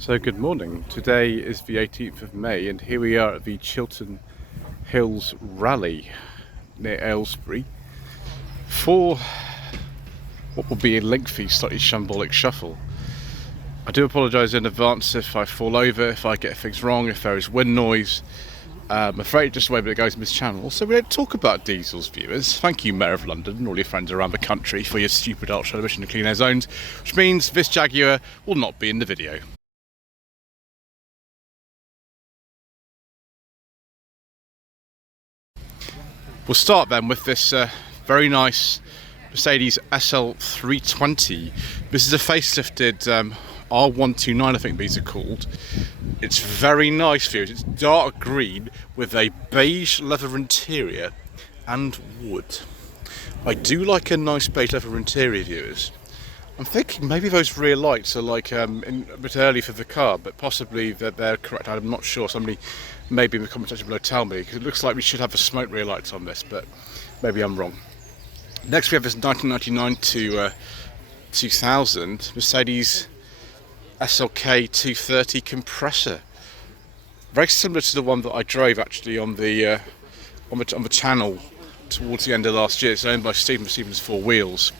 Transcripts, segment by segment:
So good morning. Today is the 18th of May and here we are at the Chiltern Hills Rally near Aylesbury for what will be a lengthy, slightly shambolic shuffle. I do apologise in advance if I fall over, if I get things wrong, if there is wind noise. I'm afraid just the way that it goes in this channel. So we don't talk about diesels, viewers. Thank you, Mayor of London and all your friends around the country for your stupid ultra emission to clean air zones, which means this Jaguar will not be in the video. We'll start then with this very nice Mercedes SL320. This is a facelifted R129, I think these are called. It's very nice, viewers. It's dark green with a beige leather interior and wood. I do like a nice beige leather interior, viewers. I'm thinking maybe those rear lights are like a bit early for the car, but possibly that they're correct. I'm not sure. Somebody maybe in the comment section below tell me, because it looks like we should have the smoke rear lights on this, but maybe I'm wrong. Next we have this 1999 to 2000 Mercedes SLK 230 compressor. Very similar to the one that I drove actually on the channel towards the end of last year. It's owned by Stevens 4 Wheels.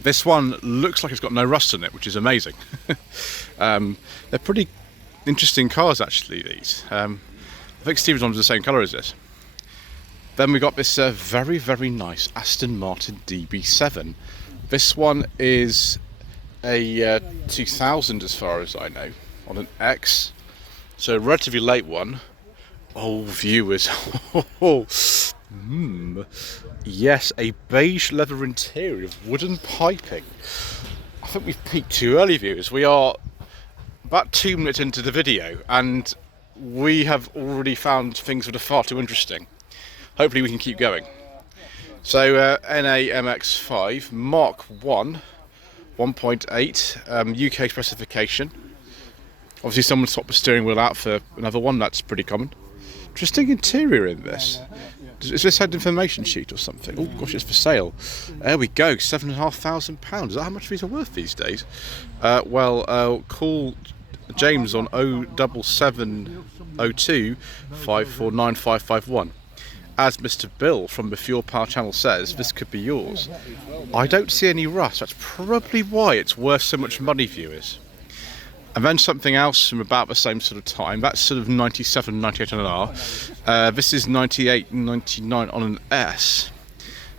This one looks like it's got no rust in it, which is amazing. They're pretty interesting cars actually, these. I think Stevens one's the same colour as this. Then we got this very, very nice Aston Martin DB7. This one is a 2000 as far as I know, on an X. So a relatively late one. Oh, viewers. Yes, a beige leather interior of wooden piping. I think we've peaked too early, viewers. We are about 2 minutes into the video and we have already found things that are far too interesting. Hopefully we can keep going. So NA-MX-5 Mark 1 1.8 UK specification. Obviously someone swapped the steering wheel out for another one. That's pretty common. Interesting interior in this. Is this an information sheet or something? Oh gosh, it's for sale. There we go, £7,500. Is that how much these are worth these days? Call James on 07702 549 551. As Mr. Bill from the Fuel Power channel says, this could be yours. I don't see any rust. That's probably why it's worth so much money, viewers. And then something else from about the same sort of time. That's sort of 97, 98 on an R. This is 98, 99 on an S.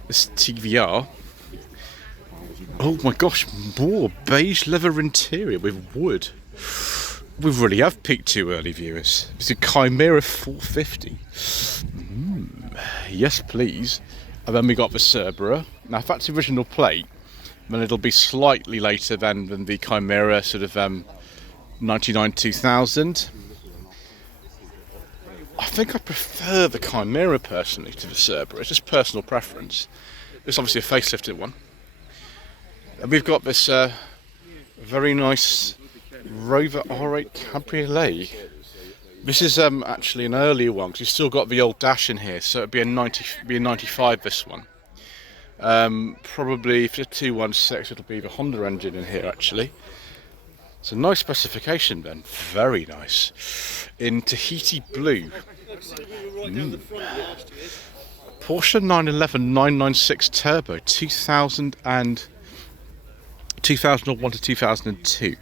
This TVR. Oh my gosh, more beige leather interior with wood. We really have peaked too early, viewers. It's a Chimera 450. Yes, please. And then we got the Cerberus. Now, if that's the original plate, then it'll be slightly later than the Chimera, sort of 99 2000. I think I prefer the Chimera personally to the Cerberus. It's just personal preference. It's obviously a facelifted one. And we've got this very nice Rover R8 Cabriolet. This is actually an earlier one because you've still got the old dash in here, so it'd be a 95 this one. Probably for the 216 it'll be the Honda engine in here actually. It's a nice specification then, very nice. In Tahiti blue. Porsche 911 996 Turbo 2001 to 2002.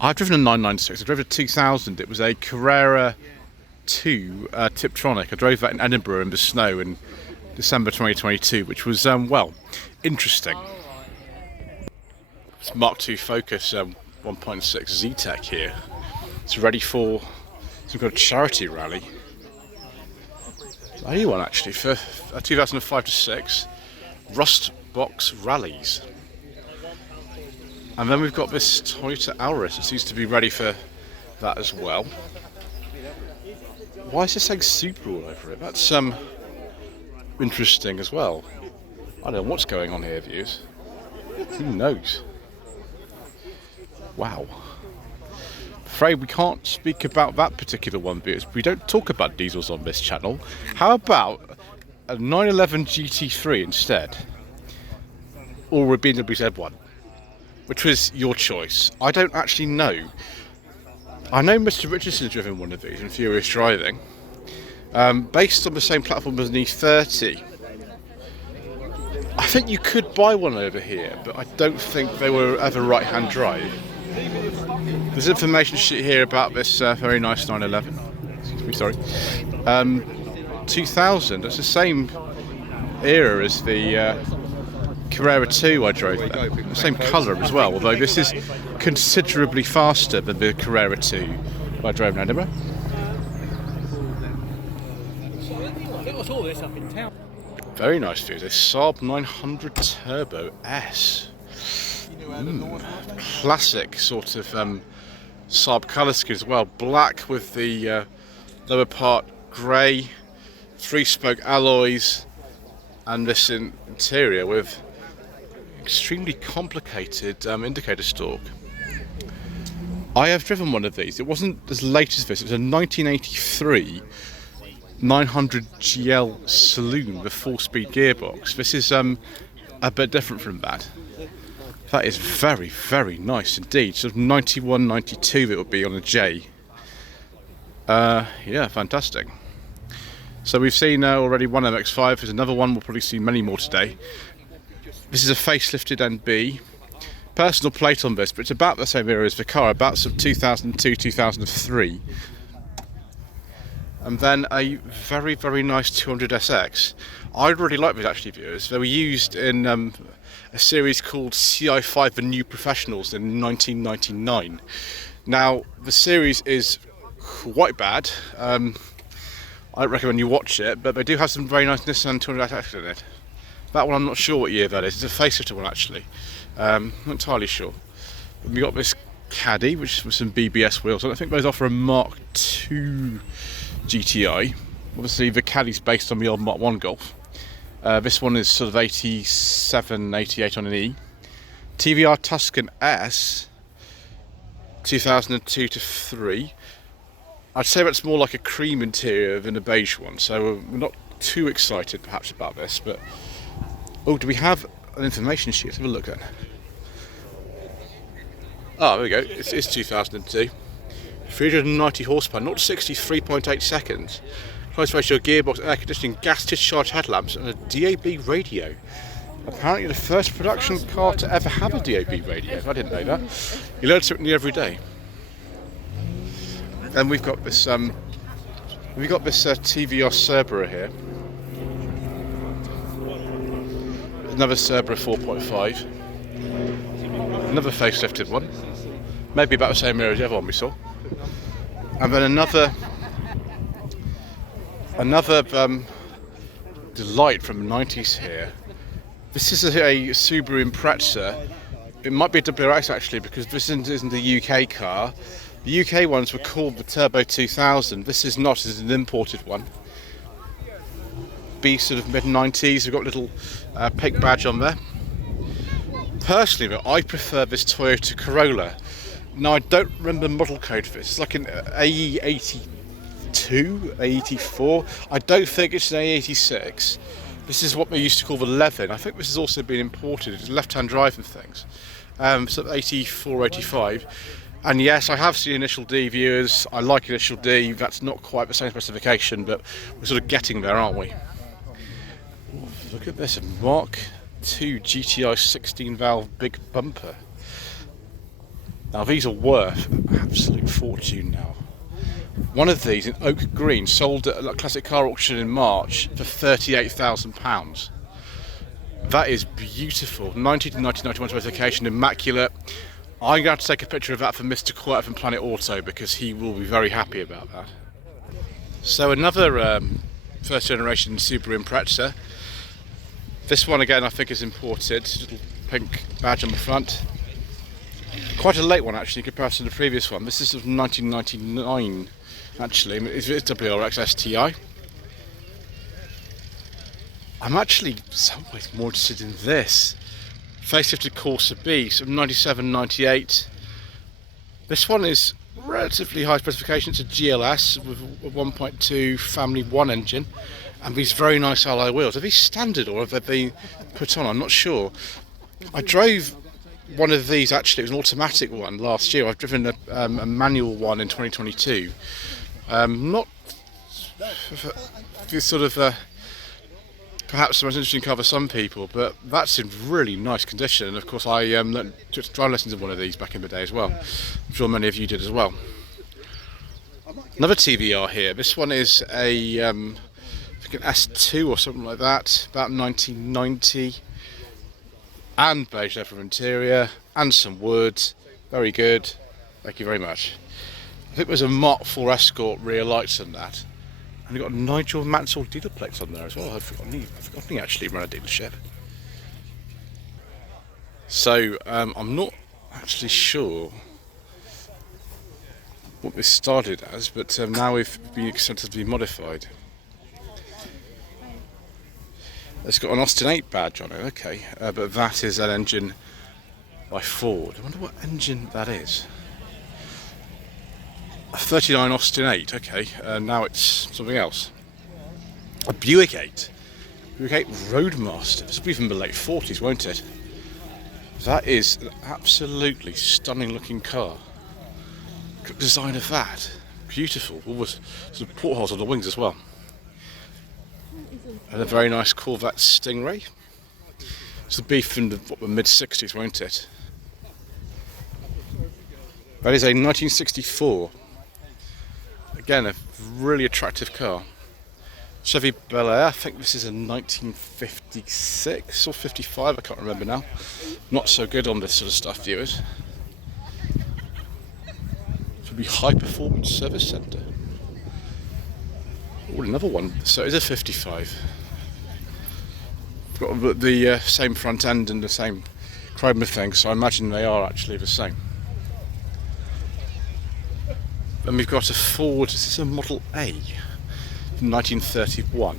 I've driven a 996, I drove a 2000, it was a Carrera 2 Tiptronic. I drove that in Edinburgh in the snow in December 2022, which was, interesting. It's Mark II Focus 1.6 Z-Tech here. It's ready for some kind of charity rally. A new one actually for 2005 to 6 Rust Box Rallies. And then we've got this Toyota Auris. It seems to be ready for that as well. Why is this saying Super all over it? That's interesting as well. I don't know what's going on here, viewers. Who knows? Wow. Afraid we can't speak about that particular one, viewers. We don't talk about diesels on this channel. How about a 911 GT3 instead? Or a BMW Z1? which was your choice. I don't actually know. I know Mr. Richardson's driven one of these in Furious Driving, based on the same platform as an E30. I think you could buy one over here, but I don't think they were ever right-hand drive. There's information sheet here about this very nice 911. Excuse me, sorry. 2000. It's the same era as the Carrera 2 I drove there. The same colour as well, although this is considerably faster than the Carrera 2 I drove in Edinburgh. Very nice view. A Saab 900 Turbo S. Classic sort of Saab colour scheme as well. Black with the lower part grey, 3-spoke alloys, and this interior with extremely complicated indicator stalk. I have driven one of these. It wasn't as late as this. It was a 1983 900 GL saloon with 4-speed gearbox. This is a bit different from that. That is very, very nice indeed. Sort of 91, 92 it would be on a J. Yeah, fantastic. So we've seen already one MX-5. There's another one. We'll probably see many more today. This is a facelifted NB. Personal plate on this, but it's about the same era as the car, about sort of 2002, 2003. And then a very, very nice 200SX. I really like these actually, viewers. They were used in a series called CI5 The New Professionals in 1999. Now, the series is quite bad. I don't recommend you watch it, but they do have some very nice Nissan 200SX in it. That one I'm not sure what year that is. It's a facelifted one actually. Not entirely sure. We got this Caddy, which is with some BBS wheels. I think those offer a Mark II GTI. Obviously the Caddy's based on the old Mark 1 Golf. This one is sort of 87, 88 on an E. TVR Tuscan S, 2002 to 3. I'd say that's more like a cream interior than a beige one, so we're not too excited perhaps about this, but... Oh, do we have an information sheet? Let's have a look then. Oh, there we go. It's 2002. 390 horsepower, 0 to 60, 3.8 seconds. Close ratio gearbox, air conditioning, gas discharge headlamps, and a DAB radio. Apparently the first production car to ever have a DAB radio. I didn't know that. You learn something new every day. And we've got this TVR Cerberus here. Another Cerberus 4.5. Another facelifted one. Maybe about the same era as the other one we saw. And then another delight from the 90s here. This is a Subaru Impreza. It might be a WRX actually, because this isn't a UK car. The UK ones were called the Turbo 2000. This is not, it's an imported one. Be sort of mid-90s. We've got a little pink badge on there. Personally though, I prefer this Toyota Corolla. Now I don't remember the model code for this. It's like an AE82, AE84. I don't think it's an AE86. This is what they used to call the Levin. I think this has also been imported. It's left-hand drive and things. So 84, 85. And yes, I have seen Initial D, viewers. I like Initial D. That's not quite the same specification, but we're sort of getting there, aren't we? Look at this, a Mark II GTI 16-valve big bumper. Now these are worth an absolute fortune now. One of these in oak green sold at a classic car auction in March for £38,000. That is beautiful. 90 to 1991 specification, immaculate. I'm going to have to take a picture of that for Mr. Quiet from Planet Auto because he will be very happy about that. So another first generation Subaru Impreza. This one again I think is imported. Little pink badge on the front. Quite a late one actually in comparison to the previous one. This is of 1999 actually. It's WRX STI. I'm actually in some ways more interested in this. Facelifted Corsa B, sort of 97, 98. This one is relatively high specification. It's a GLS with a 1.2 Family 1 engine and these very nice alloy wheels. Are these standard or have they been put on? I'm not sure. I drove one of these, actually, it was an automatic one last year. I've driven a manual one in 2022. Not sort of perhaps the most interesting car for some people, but that's in really nice condition. And of course, I took driving lessons in one of these back in the day as well. I'm sure many of you did as well. Another TVR here. This one is a I think an S2 or something like that, about 1990, and beige leather interior and some wood. Very good. Thank you very much. I think there's a Mark IV Escort rear lights on that. And you've got Nigel Mansell dealer plates on there as well. I've forgotten he actually ran a dealership. So I'm not actually sure what this started as, but now we've been extensively modified. It's got an Austin 8 badge on it, okay, but that is an engine by Ford. I wonder what engine that is. A 39 Austin 8, okay, now it's something else. A Buick 8. Buick 8 Roadmaster. This will be from the late 40s, won't it? That is an absolutely stunning looking car. Good design of that. Beautiful. All the sort of portholes on the wings as well. And a very nice Corvette Stingray. This will be from the mid 60s, won't it? That is a 1964. Again, a really attractive car. Chevy Bel Air, I think this is a 1956 or 55, I can't remember now. Not so good on this sort of stuff, viewers. This would be High Performance Service Centre. Oh, another one, so it is a 55. Got the same front end and the same chroma thing, so I imagine they are actually the same. And we've got a Ford, this is a Model A from 1931.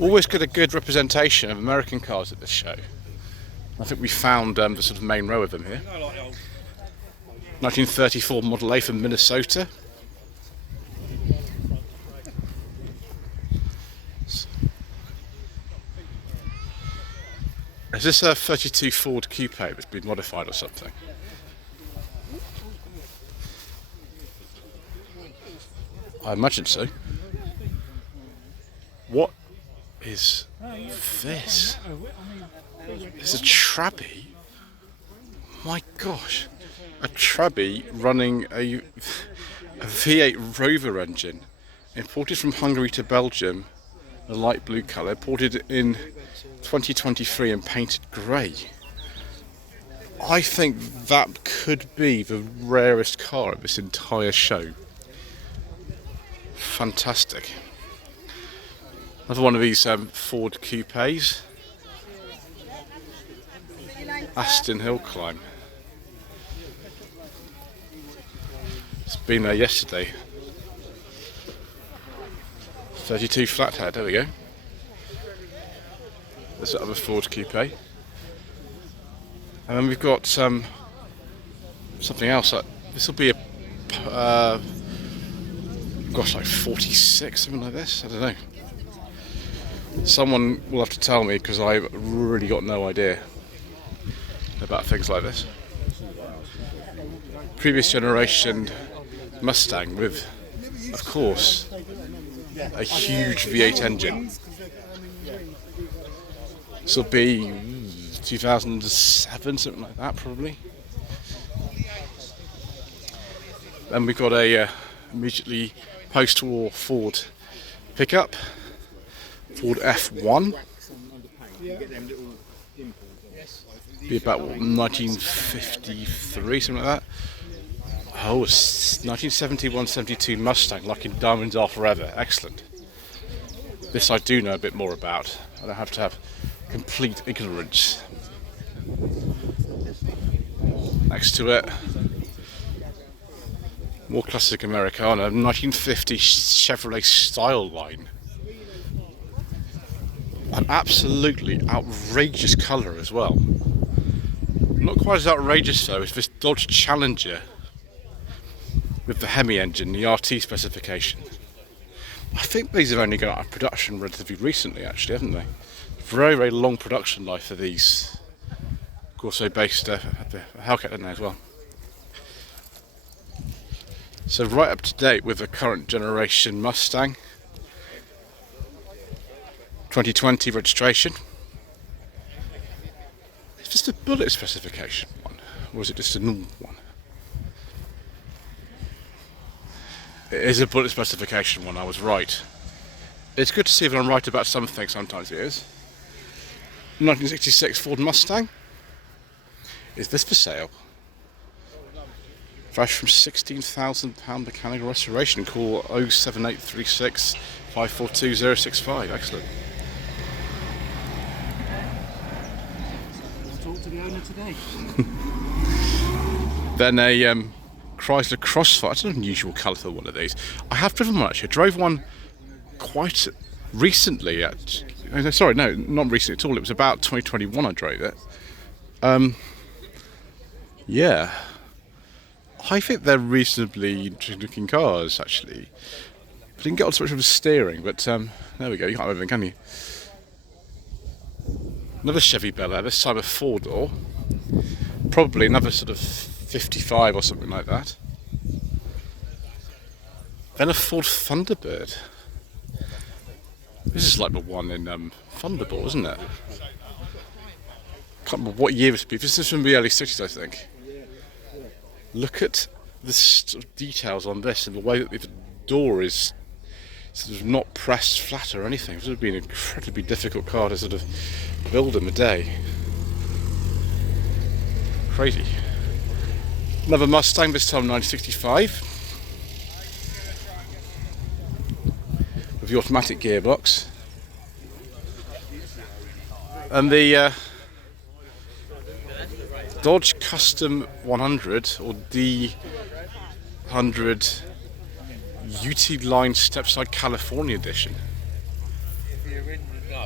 Always got a good representation of American cars at this show. I think we found the sort of main row of them here. 1934 Model A from Minnesota. Is this a 32 Ford Coupe that's been modified or something? I imagine so. What is this? It's a Trabi? My gosh. A Trabi running a V8 Rover engine, imported from Hungary to Belgium, a light blue colour, imported in 2023 and painted grey. I think that could be the rarest car at this entire show. Fantastic. Another one of these Ford coupes. Aston Hill Climb. It's been there yesterday. 32 Flathead, there we go. There's that other Ford coupe. And then we've got something else. This will be a gosh, like 46, something like this. I don't know. Someone will have to tell me, because I've really got no idea about things like this. Previous generation Mustang with, of course, a huge V8 engine. This will be 2007, something like that, probably. Then we've got a immediately post-war Ford pickup, Ford F1. Be about 1953, something like that. Oh, 1971-72 Mustang, like in Diamonds Are Forever. Excellent. This I do know a bit more about. I don't have to have complete ignorance. Next to it, more classic Americana, 1950 Chevrolet Style Line. An absolutely outrageous colour as well. Not quite as outrageous though as this Dodge Challenger with the Hemi engine, the RT specification. I think these have only gone out of production relatively recently, actually, haven't they? Very, very long production life for these. Also based at the Hellcat now as well. So right up to date with the current generation Mustang. 2020 registration. Is this the bullet specification one? Or is it just a normal one? It is a bullet specification one, I was right. It's good to see that I'm right about something, sometimes it is. 1966 Ford Mustang. Is this for sale? Fresh from £16,000 mechanical restoration. Call 07836 542 065. Excellent. We'll talk to the owner today. Then a Chrysler Crossfire. It's an unusual colour for one of these. I have driven one actually. I drove one quite recently. Sorry, no, not recently at all. It was about 2021 I drove it. Yeah. I think they're reasonably interesting looking cars actually. I didn't get on so much of the steering, but there we go, you can't have everything, can you? Another Chevy Bel Air, this time a 4-door. Probably another sort of 55 or something like that. Then a Ford Thunderbird. This is like the one in Thunderball, isn't it? Can't remember what year this would be. This is from the early 60s, I think. Look at the sort of details on this and the way that the door is sort of not pressed flat or anything. This would have been an incredibly difficult car to sort of build in the day. Crazy. Another Mustang, this time 1965. With the automatic gearbox. And the Dodge Custom 100 or D100 UT Line Stepside California Edition.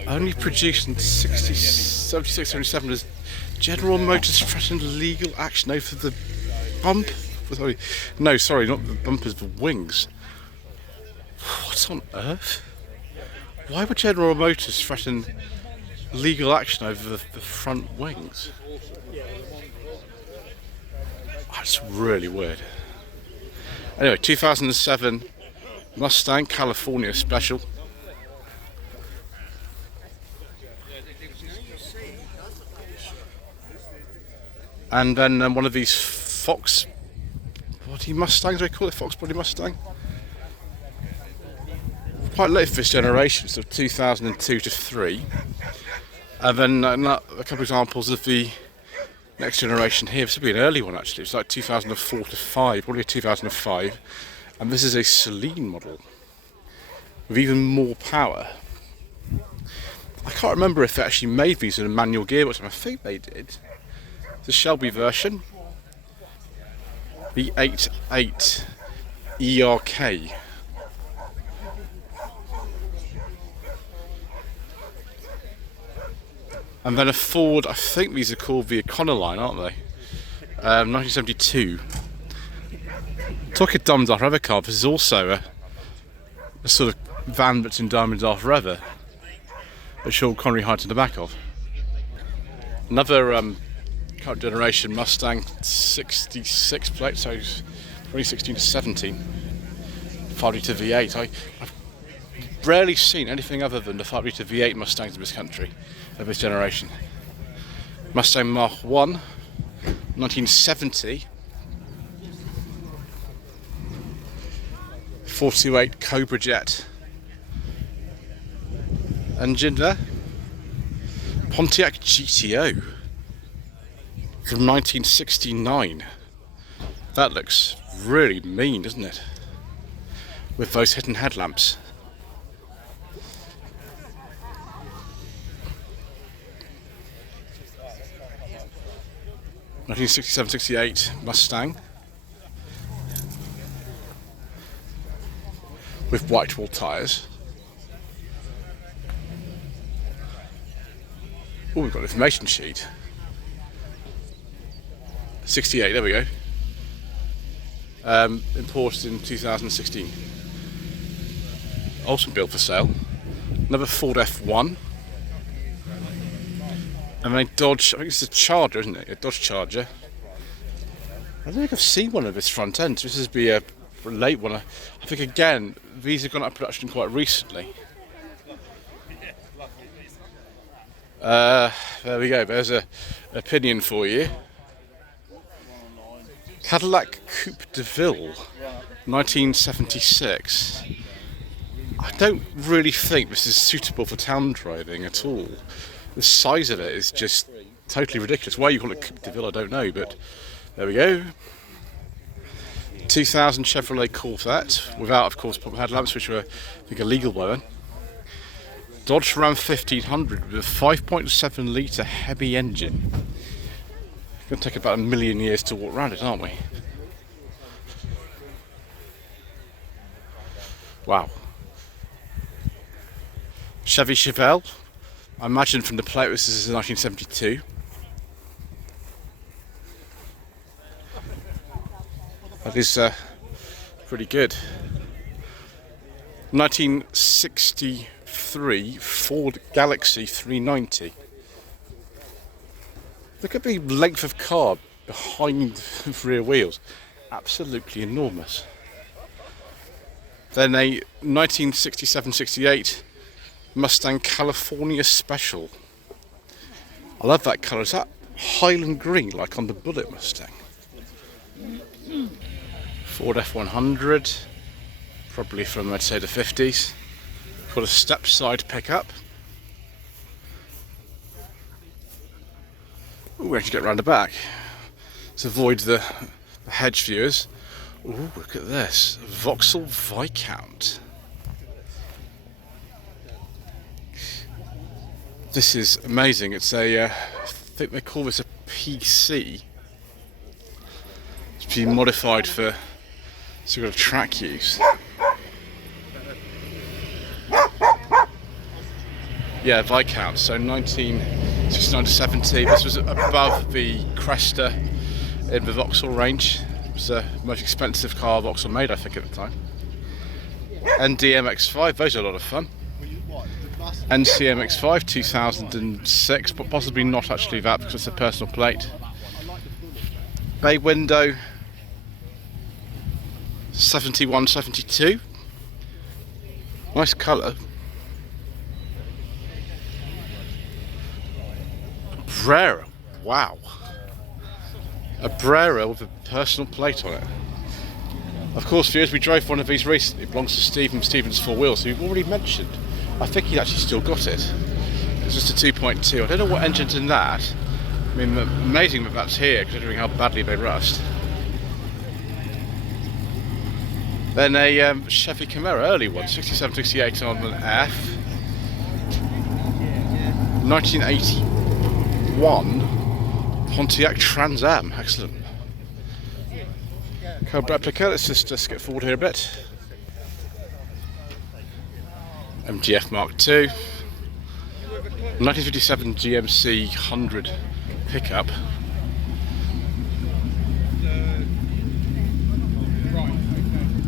Only produced in 76, 77 as General Motors threatened legal action over the bump. Sorry, no, sorry, not the bumpers, the wings. What on earth? Why would General Motors threaten legal action over the front wings? That's really weird. Anyway, 2007 Mustang California Special. And then one of these Fox body Mustangs, do they call it? Fox body Mustang? Quite late for this generation, so 2002 to 3. And then a couple of examples of the next generation here. This would be an early one actually. It's like 2004 to 5, probably a 2005. And this is a Celine model with even more power. I can't remember if they actually made these in a manual gearbox. I think they did. The Shelby version, the 88 ERK. And then a Ford, I think these are called the Econoline, aren't they? 1972. Talk of Diamond Dark Rever car, this is also a sort of van that's in Diamond Dark Rever that Sean Connery hides in the back of. Another current generation Mustang 66 plate, so 2016 to 17. 5-litre V8. I've rarely seen anything other than the 5-litre V8 Mustangs in this country of this generation. Mustang Mach 1, 1970. 428 Cobra Jet engine there. Pontiac GTO from 1969. That looks really mean, doesn't it? With those hidden headlamps. '67, '68 Mustang with white wall tyres. Oh, we've got an information sheet. 68, there we go. Imported in 2016. Also built for sale. Another Ford F1. And a Dodge, I think it's a Charger, isn't it? A Dodge Charger. I don't think I've seen one of this front end. This is be a late one. I think again, these have gone out of production quite recently. There we go. There's an opinion for you. Cadillac Coupe de Ville, 1976. I don't really think this is suitable for town driving at all. The size of it is just totally ridiculous. Why you call it Coupe de Ville, I don't know, but there we go. 2000 Chevrolet Corvette, without, of course, pop headlamps, which were, I think, illegal by then. Dodge Ram 1500 with a 5.7 litre heavy engine. It's going to take about 1 million years to walk around it, aren't we? Wow. Chevy Chevelle. I imagine from the plate this is 1972. That is pretty good. 1963 Ford Galaxy 390. Look at the length of car behind the rear wheels. Absolutely enormous. Then a 1967-68 Mustang California Special. I love that colour. Is that Highland green like on the Bullet Mustang? Ford F100, probably from, I'd say, the 50s. Got a step side pickup. Ooh, we actually get round the back to avoid the hedge viewers. Ooh, look at this. Vauxhall Viscount. This is amazing. It's a, I think they call this a PC. It's been modified for sort of track use. Yeah, Viscount. So 1969 to 70. This was above the Cresta in the Vauxhall range. It was the most expensive car Vauxhall made, I think, at the time. NDMX5. Those are a lot of fun. NCMX5 2006, but possibly not actually that because it's a personal plate. Bay window 71, 72. Nice colour. Brera, wow. A Brera with a personal plate on it. Of course, viewers, we drove one of these recently. It belongs to Stevens 4 Wheels, who we've already mentioned. I think he's actually still got it. It's just a 2.2. I don't know what engine's in that. I mean, amazing that that's here, considering how badly they rust. Then a Chevy Camaro, early one, 67, 68 on an F. 1981 Pontiac Trans Am, excellent. Code replica, let's just get forward here a bit. MGF Mark II. 1957 GMC 100 pickup.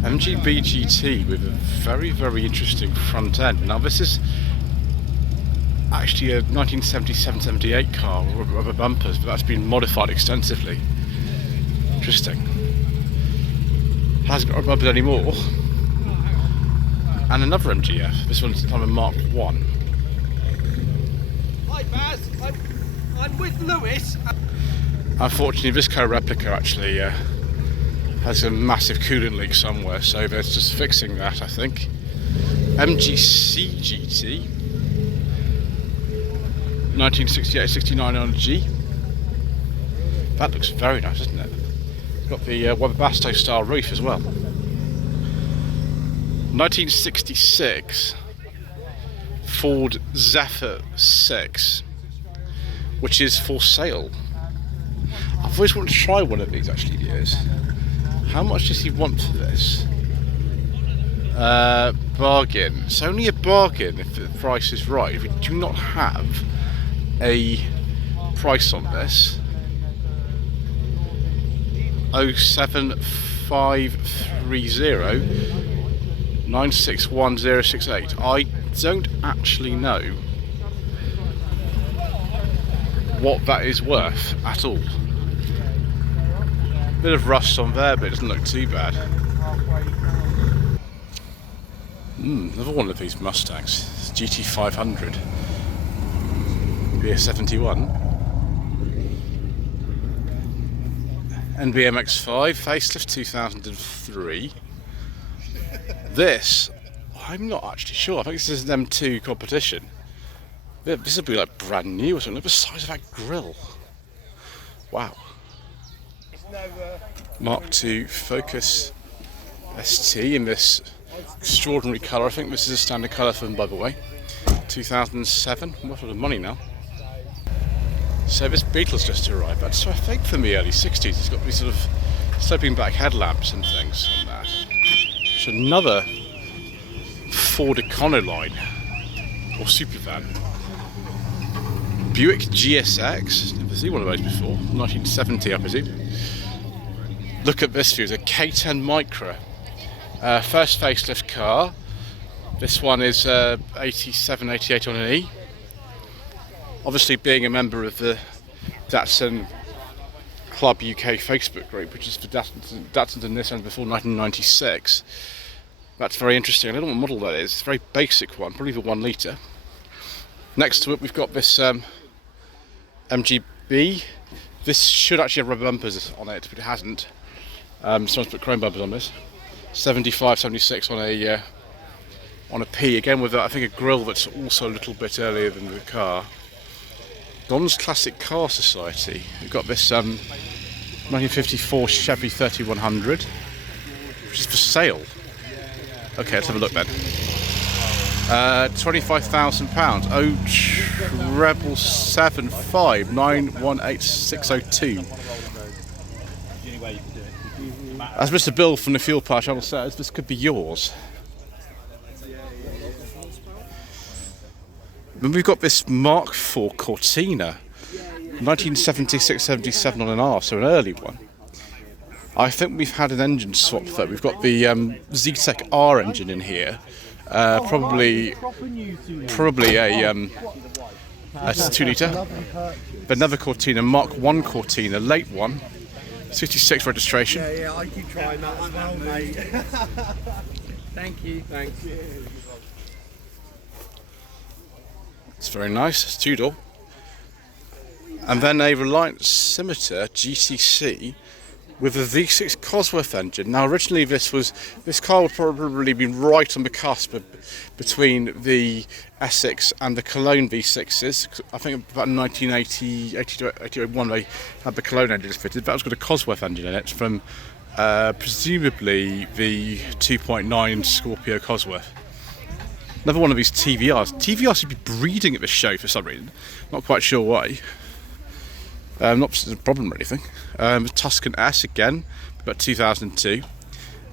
MGB GT with a very, very interesting front end. Now this is actually a 1977-78 car with rubber bumpers, but that's been modified extensively. Interesting. Hasn't got rubber bumpers anymore. And another MGF. This one's on a Mark I. Hi Baz, I'm with Lewis. Unfortunately, this car replica actually has a massive coolant leak somewhere, so they're just fixing that, I think. MGC GT. 1968-69 on a G. That looks very nice, doesn't it? It's got the Weber-Basto style roof as well. 1966 Ford Zephyr 6, which is for sale. I've always wanted to try one of these actually, years. How much does he want for this? Bargain. It's only a bargain if the price is right. We do not have a price on this. 07530 961068. I don't actually know what that is worth at all. Bit of rust on there, but it doesn't look too bad. Another one of these Mustangs. It's GT500. BS71. NBMX5 facelift 2003. This, I'm not actually sure. I think this is an M2 competition. This would be like brand new or something. Look at the size of that grille. Wow. Mark II Focus ST in this extraordinary colour. I think this is a standard colour for them, by the way. 2007. What a lot of money now. So this Beetle's just arrived. That's, I think, from the early 60s. It's got these sort of sloping back headlamps and things on that. It's another Ford Econoline or Supervan. Buick GSX. Never seen one of those before. 1970, I presume. Look at this view. It's a K10 Micra. First facelift car. This one is 87, 88 on an E. Obviously, being a member of the Datsun Club UK Facebook group, which is for Datsuns and Nissans before 1996. That's very interesting. I don't know what model that is. It's a very basic one, probably the 1 litre. Next to it, we've got this MGB. This should actually have rubber bumpers on it, but it hasn't. Someone's put chrome bumpers on this. 75, 76 on a P, again with I think a grille that's also a little bit earlier than the car. Don's Classic Car Society. We've got this 1954 Chevy 3100, which is for sale. Okay, let's have a look then. £25,000. Oh, Rebel 75 918602. As Mr. Bill from the Fuel Power Channel says, this could be yours. Then we've got this Mark IV Cortina, 1976-77 on an R, so an early one. I think we've had an engine swap though. We've got the Z-Tech R engine in here, probably a 2 litre. Another Cortina, Mark I Cortina, late one, 66 registration. Yeah, I keep trying that as well, mate. Thank you. Thanks. It's very nice. It's 2-door. And then a Reliant Scimitar GTC with a V6 Cosworth engine. Now, originally this car would probably be right on the cusp between the Essex and the Cologne V6s. I think about 1980, 81 they had the Cologne engines fitted. That was got a Cosworth engine in it from presumably the 2.9 Scorpio Cosworth. Another one of these TVRs. TVRs should be breeding at this show for some reason. Not quite sure why. Not a problem or anything. Tuscan S again, about 2002.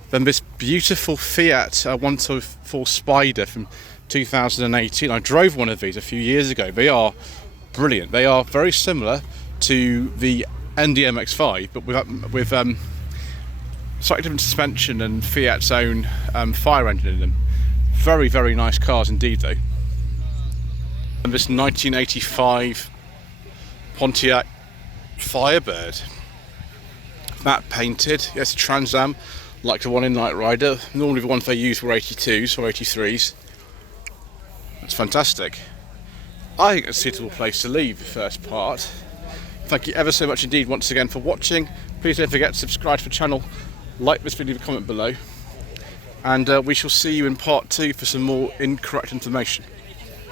Then this beautiful Fiat 124 Spider from 2018. I drove one of these a few years ago. They are brilliant. They are very similar to the NDMX5, but with slightly different suspension and Fiat's own fire engine in them. Very, very nice cars indeed, though. And this 1985 Pontiac Firebird, matte painted. Yes, a Trans Am, like the one in Knight Rider. Normally the ones they use were 82s or 83s. That's fantastic. I think it's a suitable place to leave the first part. Thank you ever so much indeed once again for watching. Please don't forget to subscribe to the channel, like this video, comment below, and we shall see you in part 2 for some more incorrect information.